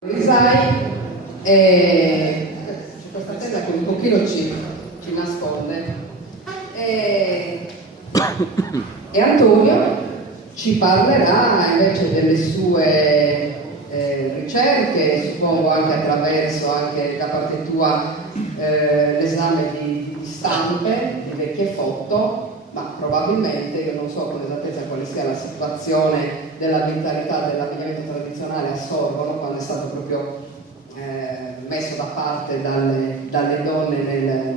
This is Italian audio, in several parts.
Risai questa tenda che un pochino ci nasconde e Antonio ci parlerà invece delle sue ricerche, suppongo anche attraverso anche da parte tua l'esame di stampe di vecchie foto, ma probabilmente, io non so con esattezza quale sia la situazione della vitalità dell'abbigliamento tradizionale a Sorgono, quando è stato proprio messo da parte dalle donne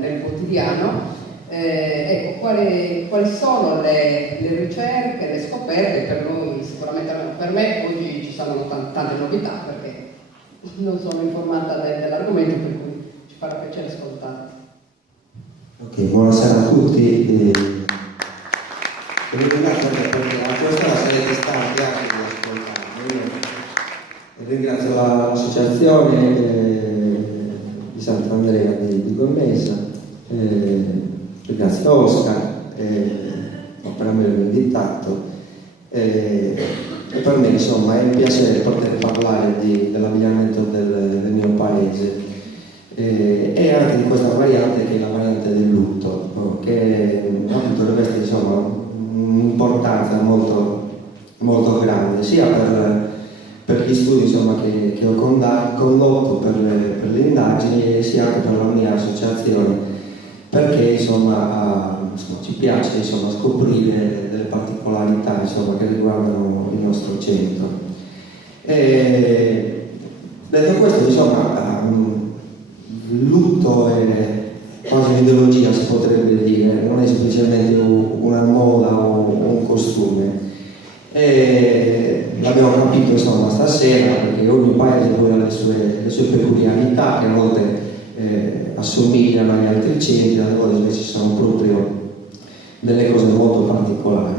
nel quotidiano. Ecco, quali sono le ricerche, le scoperte per noi, sicuramente almeno per me oggi ci saranno tante novità perché non sono informata dell'argomento, per cui ci farà piacere ascoltare. Ok, buonasera a tutti. Vi ringrazio anche perché a quest'ora sarete stanchi anche di ascoltarmi. Ringrazio l'associazione di Sant'Andrea di Gomesa, ringrazio Oscar per avermi invitato e per me insomma è un piacere poter parlare dell'abbigliamento del mio paese e anche di questa variante che è la variante del lutto, che appunto riveste insomma un'importanza molto, molto grande sia per gli studi insomma, che ho condotto per le indagini sia anche per la mia associazione, perché insomma ci piace insomma, scoprire delle particolarità insomma, che riguardano il nostro centro. Detto questo, insomma, il lutto è quasi un'ideologia, si potrebbe dire, non è semplicemente una moda o un costume. L'abbiamo capito insomma stasera, perché ogni paese poi ha le sue peculiarità che a volte assomigliano agli altri centri, a volte invece sono proprio delle cose molto particolari.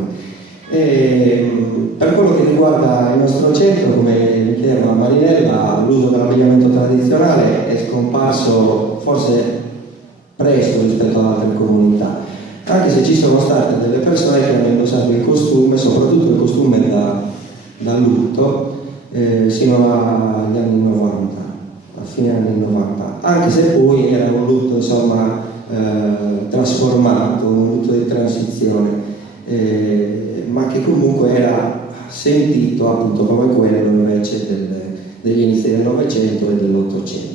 Per quello che riguarda il nostro centro, come chiedeva Marinella, l'uso dell'abbigliamento tradizionale è scomparso forse presto rispetto ad altre comunità, anche se ci sono state delle persone che hanno indossato il costume, soprattutto il costume da lutto, sino agli anni 90, a fine anni 90, anche se poi era un lutto insomma trasformato, un lutto di transizione, ma che comunque era sentito appunto come quello invece degli inizi del Novecento e dell'Ottocento.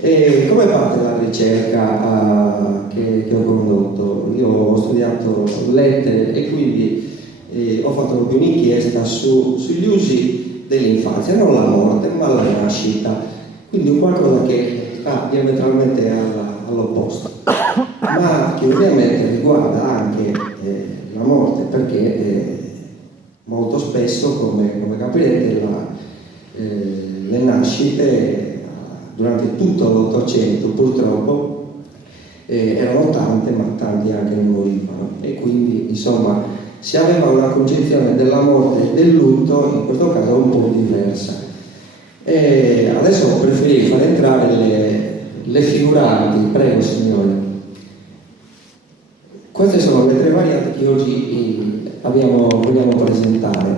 Come parte la ricerca che ho condotto? Io ho studiato lettere e quindi ho fatto proprio un'inchiesta sugli usi dell'infanzia, non la morte ma la nascita, quindi un qualcosa che va diametralmente all'opposto, ma che ovviamente riguarda anche la morte, perché molto spesso, come capirete, le nascite durante tutto l'Ottocento purtroppo erano tante, ma tanti anche ne morivano, e quindi insomma si aveva una concezione della morte e del lutto in questo caso un po' diversa. Adesso preferirei far entrare le figuranti, prego signore. Queste sono le tre varianti che oggi vogliamo presentare,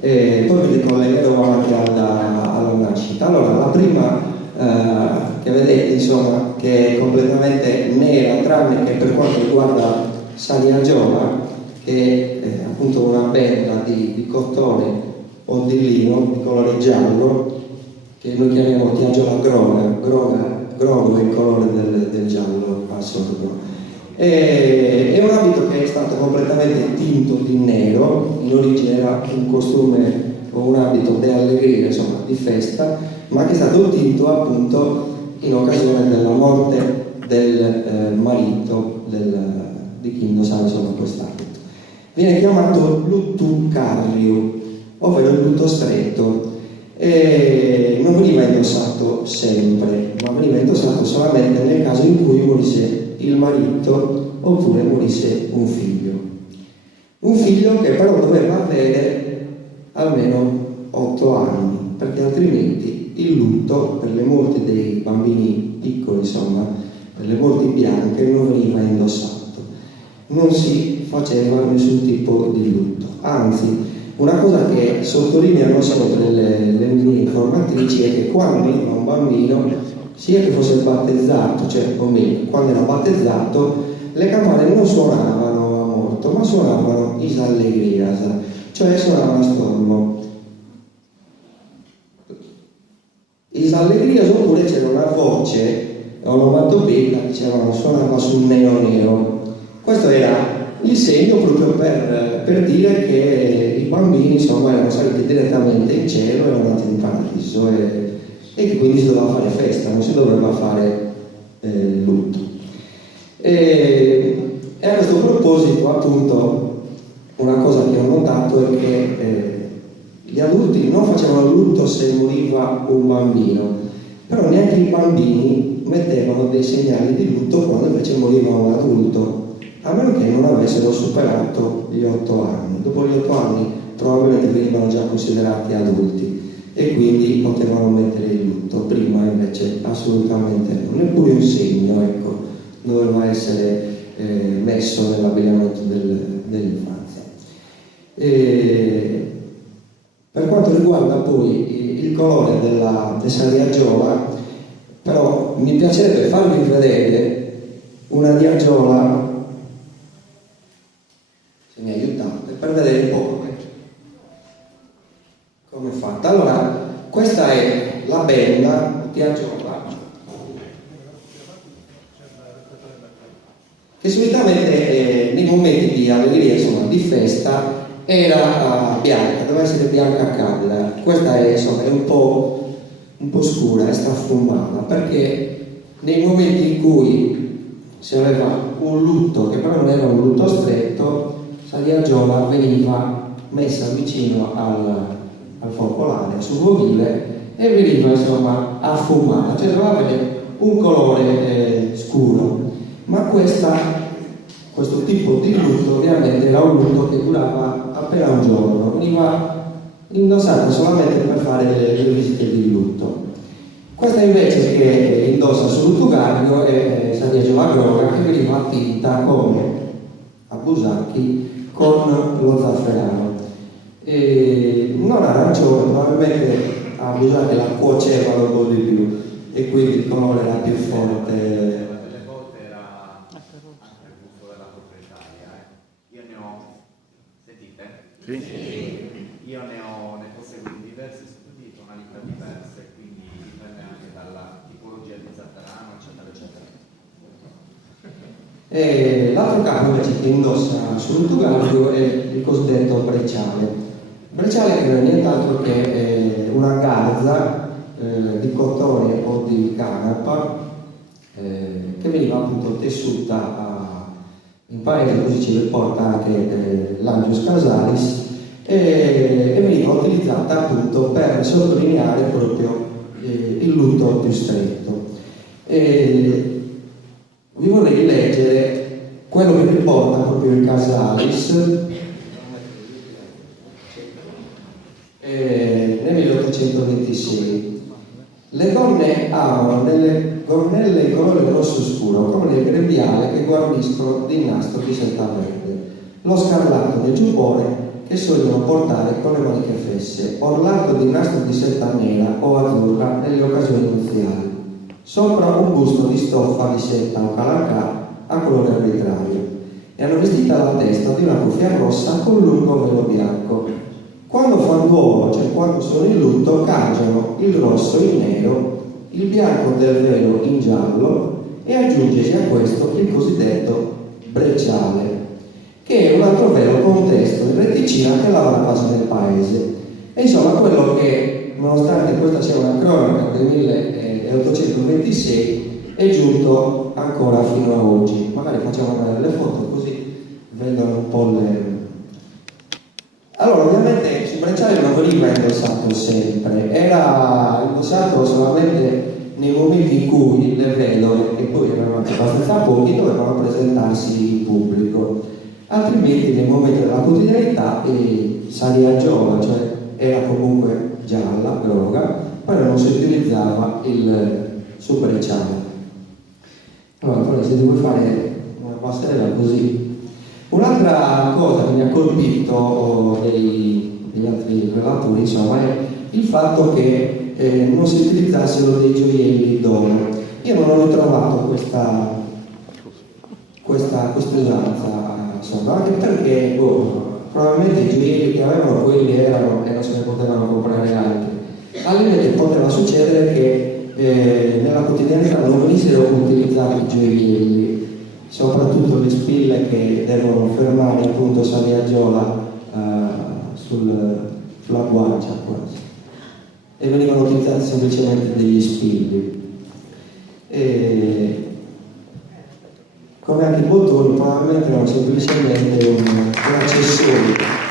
poi vi ricollegherò anche alla nascita. Allora, la prima che vedete insomma che è completamente nera, tranne che per quanto riguarda Saliagiola, che è appunto una benda di cotone o di lino di colore giallo, che noi chiamiamo tiagiola grogo è il colore del giallo a Sorgono. È un abito che è stato completamente tinto di nero, in origine era un costume o un abito di allegria, insomma di festa, ma che è stato tinto appunto in occasione della morte del marito di chi indossava insomma quest'abito. Viene chiamato luttum carriu, ovvero il lutto stretto, e non veniva indossato sempre, ma veniva indossato solamente nel caso in cui morisse il marito oppure morisse un figlio che però doveva avere almeno 8 anni, perché altrimenti il lutto per le morti dei bambini piccoli, insomma per le morti bianche, non veniva indossato, non si faceva nessun tipo di lutto, anzi Una cosa che sottolineano sempre le mie informatrici è che quando veniva un bambino, sia che fosse battezzato, cioè o meglio, quando era battezzato, le campane non suonavano a morto, ma suonavano is allegrias, cioè suonavano a stormo. Is allegrias, oppure c'era una voce, onomatopeica, dicevano, suonava sul neo neo. Questo era il segno proprio per dire che i bambini, insomma, erano saliti direttamente in cielo, erano andati in paradiso e che quindi si doveva fare festa, non si doveva fare lutto. E a questo proposito, appunto, una cosa che ho notato è che gli adulti non facevano lutto se moriva un bambino, però neanche i bambini mettevano dei segnali di lutto quando invece moriva un adulto, a meno che non avessero superato gli 8 anni. Dopo gli 8 anni probabilmente venivano già considerati adulti e quindi potevano mettere il lutto. Prima invece assolutamente no, neppure un segno, ecco, doveva essere messo nell'abbigliamento dell'infanzia. Per quanto riguarda poi il colore della diagiola, però mi piacerebbe farvi vedere una diagiola, se mi aiutate, per vedere un po' come è fatta. Allora, questa è la bella diagiola, che solitamente nei momenti di allegria, insomma, di festa, era bianca, doveva essere bianca candida. Questa è, insomma, è un po' scura, è strafumata, perché nei momenti in cui si aveva un lutto, che però non era un lutto stretto, la diagiola veniva messa vicino al focolare, sul bovile, e veniva, insomma, affumata, cioè doveva avere un colore scuro. Ma questo tipo di lutto ovviamente era un lutto che durava appena un giorno, veniva indossato solamente per fare le visite di lutto. Questa invece che indossa sul luttugario è la diagiola groga, che veniva tinta come a Busacchi con lo zafferano. Non arancione, probabilmente a Busacchi la cuocevano un po' di più e quindi il colore era più forte. Sì. Io ne posseggo diverse di tonalità diverse, quindi dipende anche dalla tipologia di zafferano, eccetera, eccetera. E l'altro capo invece che indossa sul luttugario è il cosiddetto brecciale. Brecciale che non è nient'altro che una garza di cotone o di canapa che veniva appunto tessuta in paese, così ci riporta anche l'Angius Casalis, e veniva utilizzata appunto per sottolineare proprio il lutto più stretto. Vi vorrei leggere quello che riporta proprio il Casalis nel 1826. Le donne amano nelle gonnelle il colore rosso scuro, come nel grembiale che guarniscono di nastro di seta verde, lo scarlatto del giubbone che sogliono portare con le maniche fesse, orlato di nastro di seta nera o azzurra nelle occasioni nuziali, sopra un busto di stoffa di seta o calacà a colore arbitrario, e hanno vestita la testa di una cuffia rossa con un lungo velo bianco. Quando fanno uovo, cioè quando sono in lutto, cangiano il rosso in nero, il bianco del velo in giallo e aggiungesi a questo il cosiddetto brecciale, che è un altro velo con testo in reticina che lava la base del paese. E insomma quello che, nonostante questa sia una cronaca del 1826, è giunto ancora fino a oggi. Magari facciamo vedere le foto così vedono un po' le... Allora, ovviamente il brecciale non veniva indossato sempre, era indossato solamente nei momenti in cui le vedove, e poi erano anche abbastanza pochi, dovevano presentarsi in pubblico, altrimenti nei momenti della quotidianità salia giola, cioè era comunque gialla, groga, però non si utilizzava il brecciale. Allora, però se devo fare una passerella così. Un'altra cosa che mi ha colpito degli altri relatori, insomma, è il fatto che non si utilizzassero dei gioielli d'oro. Io non ho ritrovato questa usanza, insomma, anche perché probabilmente i gioielli che avevano quelli erano e non se ne potevano comprare altri. Al limite poteva succedere che nella quotidianità non venissero utilizzati i gioielli, soprattutto le spille che devono fermare appunto Saviagiola sulla guancia quasi, e venivano utilizzati semplicemente degli spilli. Come anche i bottoni probabilmente erano semplicemente un accessorio.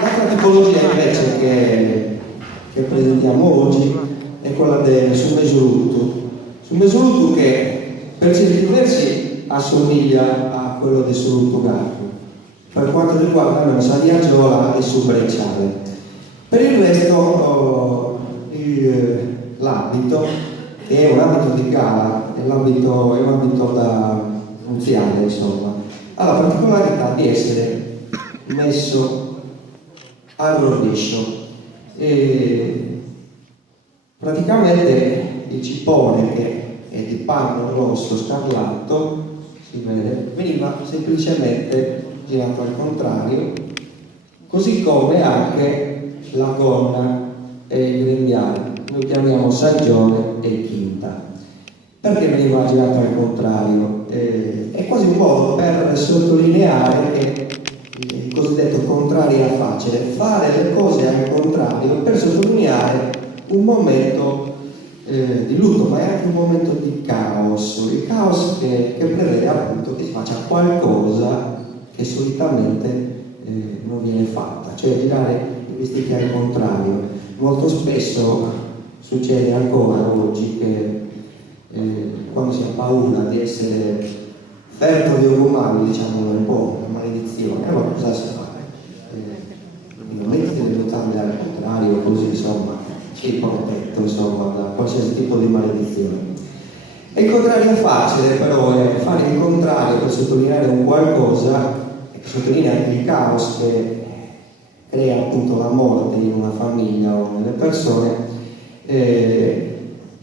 L'altra tipologia invece che presentiamo oggi è quella del summesolutto. Summesolutto che per certi versi assomiglia a quello del solutto garbo, per quanto riguarda la Saviagiola e sul Brecciale. Per il resto l'abito è un abito di gala, è un abito da nuziale, insomma, ha la particolarità di essere messo al rovescio e praticamente il cipone, che è di panno rosso scarlatto, si vede, veniva semplicemente girato al contrario, così come anche la gonna e il grembiale, noi chiamiamo saggione e quinta. Perché veniva girato al contrario? È quasi un modo per sottolineare che il cosiddetto contraria facile, fare le cose al contrario per sottolineare un momento di lutto, ma è anche un momento di caos, il caos che prevede appunto che si faccia qualcosa che solitamente non viene fatta, cioè girare i vestiti al contrario. Molto spesso succede ancora oggi che quando si ha paura di essere ferto di ormali, diciamo un po' una maledizione, allora cosa si fa? Metti le mutande al contrario, così insomma sei protetto insomma da qualsiasi tipo di maledizione. E il contrario facile però è fare il contrario per sottolineare un qualcosa, che sottolinea anche il caos che crea appunto la morte in una famiglia o nelle persone,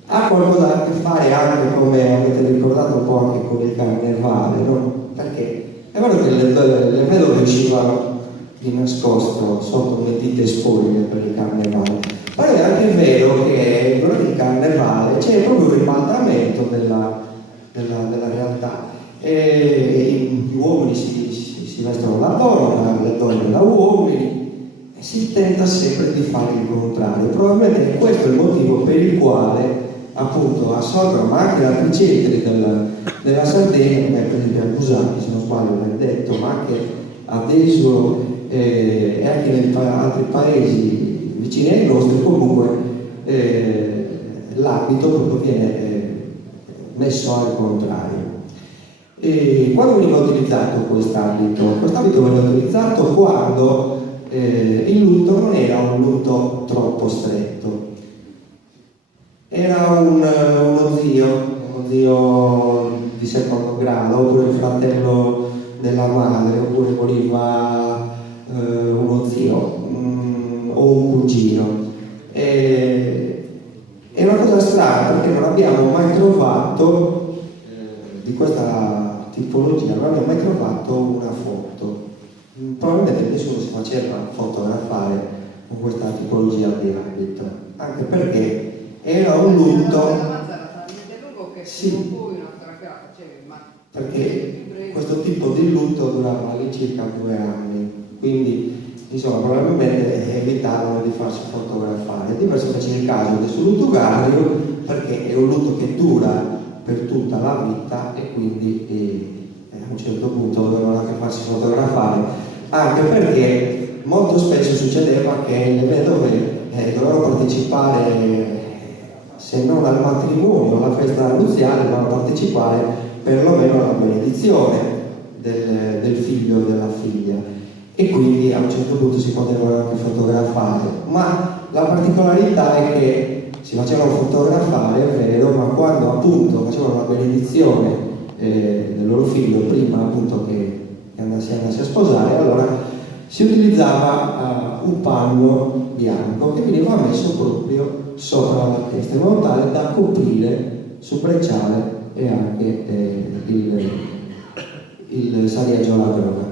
ha qualcosa a che fare anche, come avete ricordato, un po' anche con il carnevale, no? Perché è vero che le vedove uscivano di nascosto sotto le dite spoglie per il carnevale, però è anche vero che durante il carnevale c'è proprio un ribaltamento della realtà. Gli uomini si vestono da donna, le donne da uomini, e si tenta sempre di fare il contrario. Probabilmente questo è il motivo per il quale appunto a Sodro, ma anche ad altri centri della Sardegna, come per esempio a Busani, se non sbaglio l'ho detto, ma anche ad Esolo e anche in altri paesi vicini ai nostri, comunque l'abito proprio viene messo al contrario. E quando veniva utilizzato quest'abito? Quest'abito veniva utilizzato quando il lutto non era un lutto troppo stretto, era uno zio di secondo grado, oppure il fratello della madre, oppure moriva uno zio o un cugino. È una cosa strana perché non abbiamo mai trovato di questa tipologia, non abbiamo mai trovato una foto. Probabilmente nessuno si faceva fotografare con questa tipologia di abito, anche perché era un lutto. Sì, perché questo tipo di lutto durava all'incirca 2 anni, quindi insomma probabilmente evitavano di farsi fotografare. Diverso invece il caso del luttugario, perché è un lutto che dura per tutta la vita e quindi a un certo punto dovevano anche farsi fotografare, anche perché molto spesso succedeva che le vedove dovevano partecipare, se non al matrimonio, alla festa nuziale, dovevano partecipare perlomeno alla benedizione del figlio o della figlia, e quindi a un certo punto si potevano anche fotografare. Ma la particolarità è che si facevano fotografare, è vero, ma quando appunto facevano la benedizione del loro figlio prima appunto che andasse a sposare, allora si utilizzava un panno bianco che veniva messo proprio sopra la testa in modo tale da coprire, sbrecciare e anche il sariaggio alla droga.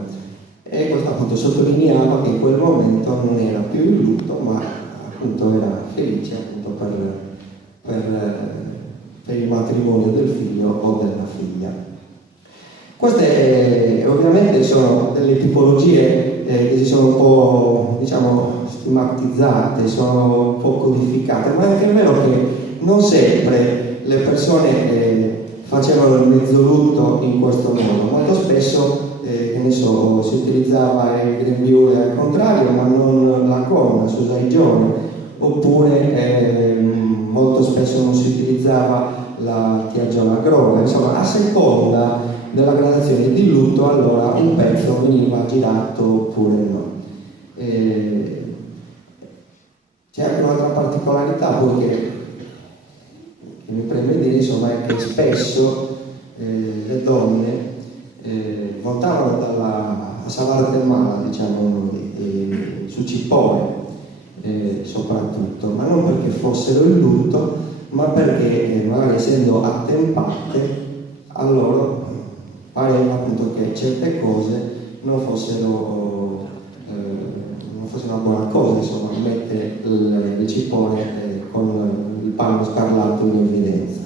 E questo appunto sottolineava che in quel momento non era più il lutto, ma appunto era felice appunto per il matrimonio del figlio o della figlia. Queste ovviamente sono delle tipologie che si sono un po', diciamo, stigmatizzate, sono un po' codificate, ma è anche vero che non sempre le persone facevano il mezzolutto in questo modo. Molto spesso che ne so, si utilizzava il grembiule al contrario, ma non la corona, si usa il giorno, oppure molto spesso non si utilizzava la tiagiola groga, insomma a seconda della gradazione di lutto allora un pezzo veniva girato oppure no. C'è anche un'altra particolarità poi che mi preme dire, insomma, è che spesso le donne voltavano a Salar del Mala, diciamo noi, su Cippone soprattutto, ma non perché fossero in lutto, ma perché magari essendo attempate a loro pareva appunto che certe cose non fosse una buona cosa, insomma, mettere il cippone con il panno scarlatto in evidenza.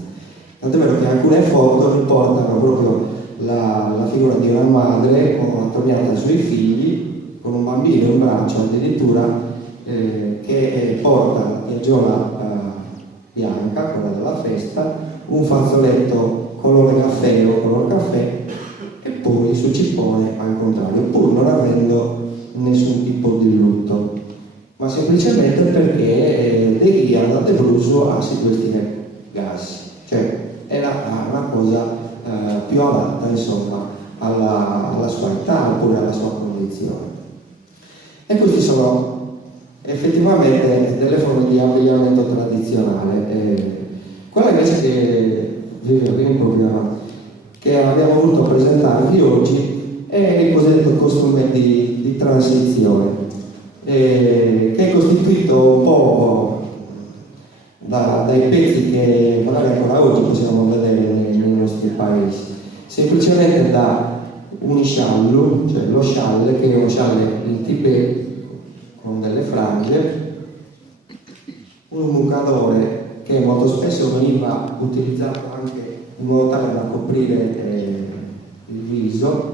Tant'è vero che alcune foto riportano proprio la figura di una madre attorniata sui figli, con un bambino in braccio addirittura, che porta la tiagiola bianca, quella della festa, un fazzoletto color caffè e poi sul cippone al contrario, pur non avendo nessun tipo di lutto, ma semplicemente perché De Ghianda de Bruso a questi gas, cioè era una cosa più adatta insomma alla sua età oppure alla sua condizione. E questi sono effettivamente delle forme di abbigliamento tradizionale. Quella invece che abbiamo voluto presentarvi oggi è il cosiddetto costume di transizione, che è costituito un po' dai pezzi che magari ancora oggi possiamo vedere nei nostri paesi, semplicemente da un sciallo, cioè lo scialle, che è un scialle in Tibet con delle frange, un mucadore che molto spesso veniva utilizzato anche in modo tale da coprire il viso,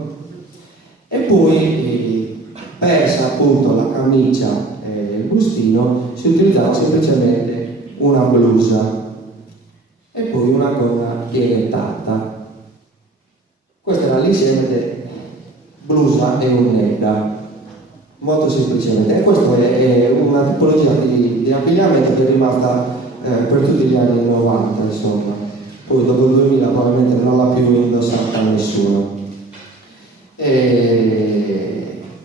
e poi persa appunto la camicia e il bustino si utilizzava semplicemente una blusa e poi una gonna pieghettata. Questo era l'insieme di blusa e gonnetta, molto semplicemente, e questa è una tipologia di abbigliamento che è rimasta per tutti gli anni 90, insomma. Poi dopo il 2000 probabilmente non l'ha più indossata nessuno.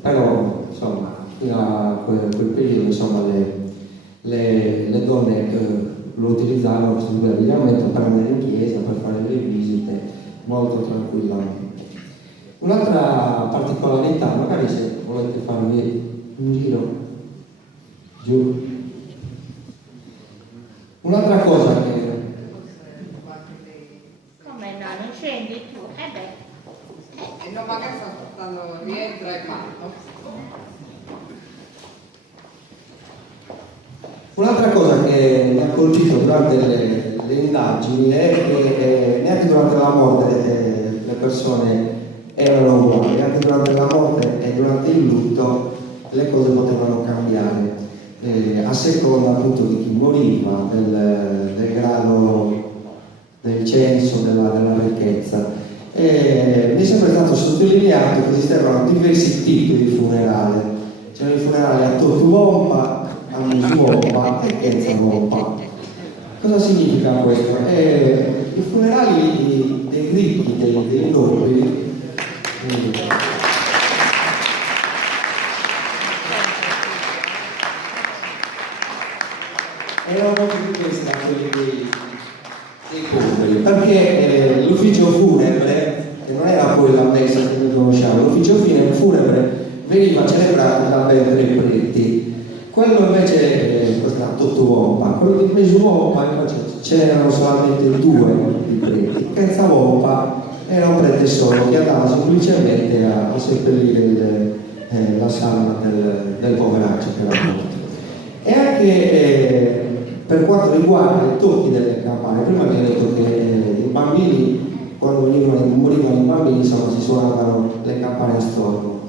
Però insomma fino a quel periodo insomma le donne lo utilizzavano questo abbigliamento per andare in chiesa, per fare le visite molto tranquillamente. Un'altra particolarità, magari se volete farvi un giro giù, un'altra cosa che come no, non scendi tu, E no, magari sta aspettando rientra e fatto. Un'altra cosa che mi ha colpito durante le indagini è che neanche durante la morte le persone erano uguali, anche durante la morte e durante il lutto le cose potevano cambiare a seconda appunto di chi moriva, del grado, del censo, della ricchezza. Mi è sempre stato sottolineato che esistevano diversi tipi di funerale. C'erano i funerali a totuompa, a musuompa e chenzamompa. Cosa significa questo? I funerali dei ricchi, dei nobili, erano più di questi da quelli dei poveri, perché l'ufficio funebre, che non era poi la messa che noi conosciamo, l'ufficio funebre veniva celebrato da ben 3 preti. Quello invece, questo era Tottuompa, quello di Mesuompa invece ce n'erano solamente 2 di preti. Kenzaompa era un prete solo che andava semplicemente a seppellire la salma del poveraccio che era morto. E anche per quanto riguarda i tocchi delle campane, prima vi ho detto che i bambini, quando morivano i bambini, insomma, si suonavano le campane a stormo.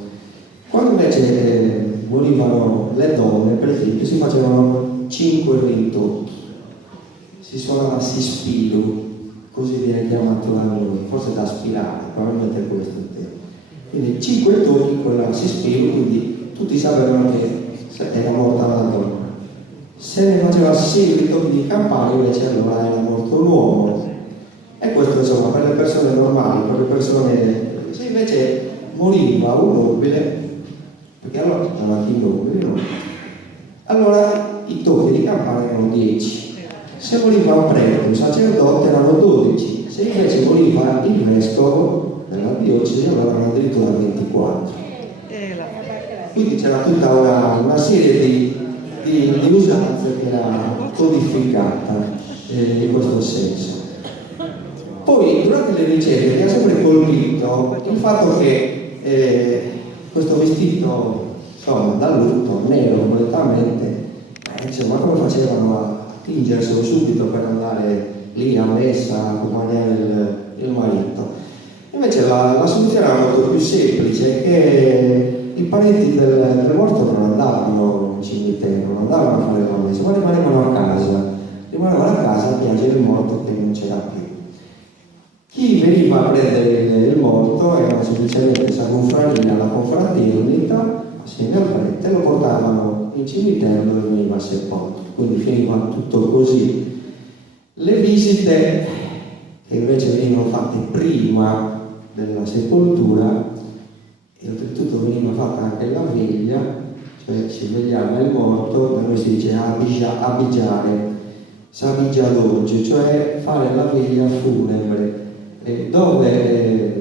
Quando invece morivano le donne, per esempio, si facevano 5 rintocchi, si suonava sispilu, così viene chiamato da noi, forse da spirale, probabilmente è questo il tema. Quindi 5 tocchi, quella sispilu, quindi tutti sapevano che era morta la donna. Se ne faceva 6 ritocchi di campana, invece allora era morto l'uomo. E questo insomma per le persone normali, per le persone. Se invece moriva un nobile, perché allora davanti i nobili, no? Allora i tocchi di campana erano 10. Se moriva un prete, un sacerdote, erano 12. Se invece moriva il vescovo della diocesi, allora erano addirittura 24. Quindi c'era tutta una serie di usanze che era codificata in questo senso. Poi durante le ricerche mi ha sempre colpito il fatto che questo vestito, insomma, da lutto, nero completamente, ma come facevano a tingerselo subito per andare lì a messa a accompagnare il marito? Invece la soluzione era molto più semplice, che i parenti del morto non andavano in cimitero, non andavano a fare la messa, ma rimanevano a casa a piangere il morto che non c'era più. Chi veniva a prendere il morto era semplicemente sa confraternita, la confraternita, assieme al prete, lo portavano in cimitero dove veniva sepolto. Quindi finiva tutto così. Le visite, che invece venivano fatte prima della sepoltura, e oltretutto veniva fatta anche la veglia, cioè si vegliava il morto, da noi si dice abigiare, s'abigia d'oggi, cioè fare la veglia funebre, dove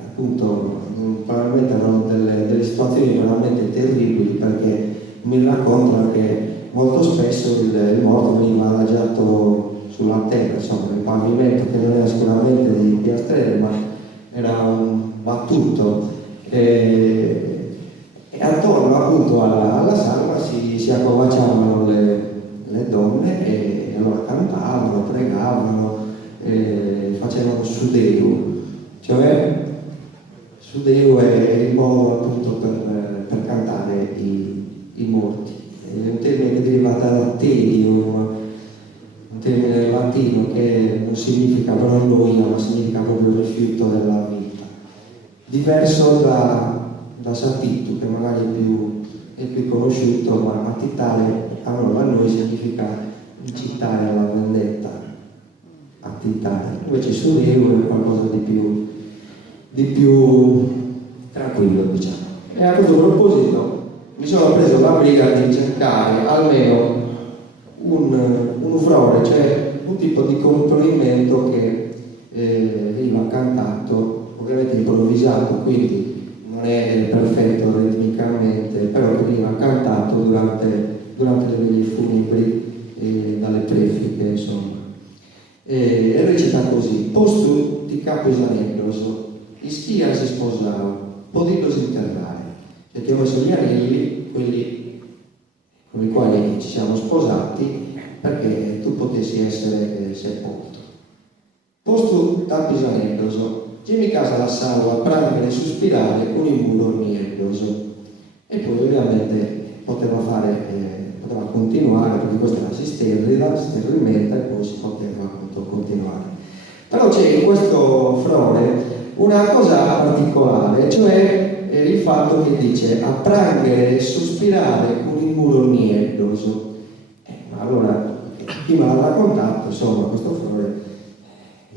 appunto probabilmente erano delle situazioni veramente terribili, perché mi raccontano che molto spesso il morto veniva adagiato sulla terra, insomma, il pavimento che non era sicuramente di piastrelle, ma era un battuto, e attorno appunto alla salma si accovacciavano le donne e allora cantavano, pregavano, facevano sudeu, cioè sudeu è il modo appunto per cantare i morti. È un termine che deriva da tedium, un termine latino che non significa pronoia, ma significa proprio rifiuto della vita. Diverso da satitu, che magari è più conosciuto, ma attitare allora a noi significa incitare alla vendetta, attitare. Invece sudeu è qualcosa di più tranquillo, diciamo. E a questo proposito mi sono preso la briga di cercare almeno un frore, cioè un tipo di componimento che veniva cantato, ovviamente improvvisato, quindi non è perfetto ritmicamente, però che veniva cantato durante le veglie funebri dalle prefighe, insomma. E recita così: postu di capo isanelloso, ischia si sposava, podidosi interrare. Cioè ti ho messo gli anelli, quelli con i quali ci siamo sposati, perché tu potessi essere sepolto. Postu da pisanelloso, Jimmy casa la salva, prendere e sospirare con il muro niebloso. E poi ovviamente poteva continuare, perché questa era sterilmente, e poi si poteva appunto continuare. Però c'è in questo frore una cosa particolare, cioè il fatto che dice a prangere e sospirare con il muro niebloso. Ma allora, chi me l'ha raccontato, insomma, questo frore,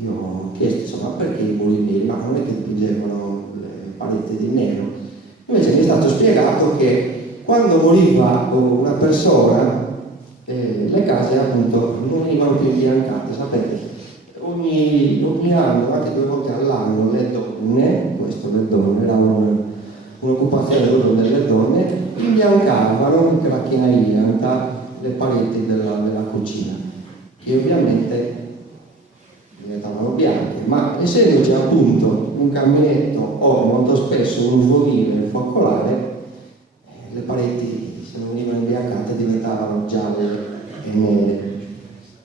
io ho chiesto, insomma, perché i muri neri? Ma non è che dipingevano le pareti di nero. Invece mi è stato spiegato che quando moriva una persona, le case appunto non venivano più imbiancate, sapete? ogni anno, anche 2 volte all'anno, le donne, questo le donne, era un'occupazione loro delle donne, imbiancavano in macchina ianta le pareti della cucina, che ovviamente diventavano bianche, ma essendoci appunto un caminetto o molto spesso un rovino focolare, le pareti, se non venivano imbiancate, diventavano gialle e nere.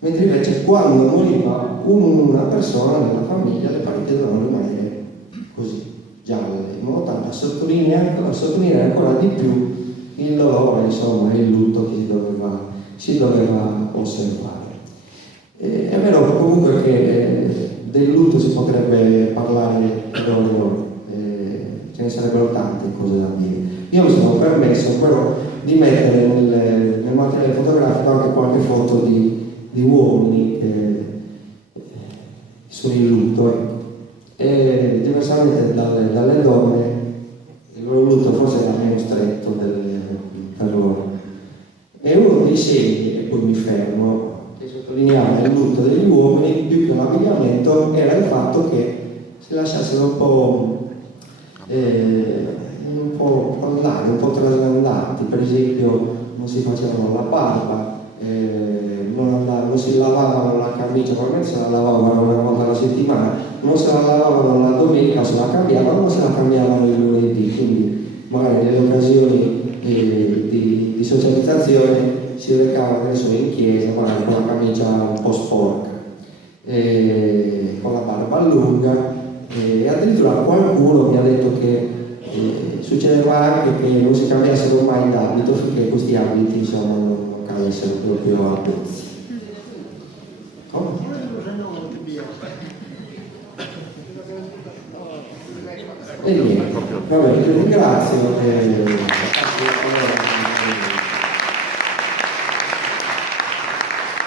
Mentre invece quando moriva una persona nella famiglia, le pareti dovevano rimanere così, gialle, in modo tale da sottolineare ancora di più il dolore, insomma, il lutto che si doveva osservare. È vero comunque che del lutto si potrebbe parlare per ore, ce ne sarebbero tante cose da dire. Io mi sono permesso però di mettere nel materiale fotografico anche qualche foto di uomini che sono in lutto, ecco. E diversamente dalle donne, il loro lutto forse era meno stretto per loro. E uno dei segni, e poi mi fermo, che sottolineava il lutto degli uomini più che un abbigliamento era il fatto che si lasciassero un po' andare, un po' trasandanti. Per esempio non si facevano la barba, non si lavavano la camicia, probabilmente se la lavavano una volta alla settimana, non se la lavavano la domenica, se la cambiavano, non se la cambiavano il lunedì, quindi magari nelle occasioni di socializzazione si recavano adesso in chiesa, magari con la camicia un po' sporca, con la barba lunga, e addirittura qualcuno mi ha detto che succedeva anche che non si cambiassero mai d'abito finché questi abiti, insomma, non cadessero proprio a pezzi. E niente, vabbè, vi ringrazio.